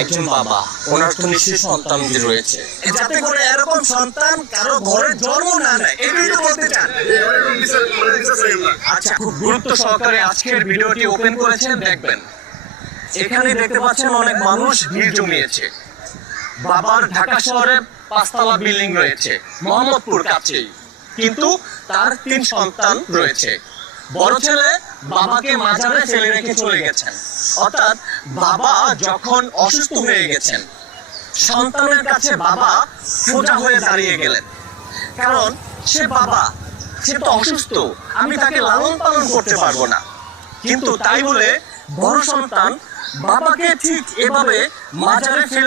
একজন বাবা। ওনার তো নিশ্চয়ই রয়েছে। যাতে করে এরকম সন্তান কারও ঘরে জন্ম না নেয় এটাই তো বলতে চান। আচ্ছা খুব গুরুত্ব সহকারে আজকের ভিডিওটি ওপেন করেছেন দেখবেন। এখানে দেখতে পাচ্ছেন অনেক মানুষ ভিড় জমিয়েছে। বাবার ঢাকা শহরে পাঁচতলা বিল্ডিং রয়েছে মোহাম্মদপুর কাছেই। কিন্তু তার তিন সন্তান রয়েছে। বড় ছেলে বাবাকে মাজারে ফেলে রেখে চলে গেছেন। অর্থাৎ বাবা যখন অসুস্থ হয়ে গেছেন, সন্তানের কাছে বাবা সোজা হয়ে দাঁড়িয়ে গেলেন। কারণ সে বাবা, সে তো অসুস্থ, আমি তাকে লালন পালন করতে পারব না। কিন্তু তাই বলে বড় সন্তান বাবাকে ঠিক এভাবে মাজারে ফেলে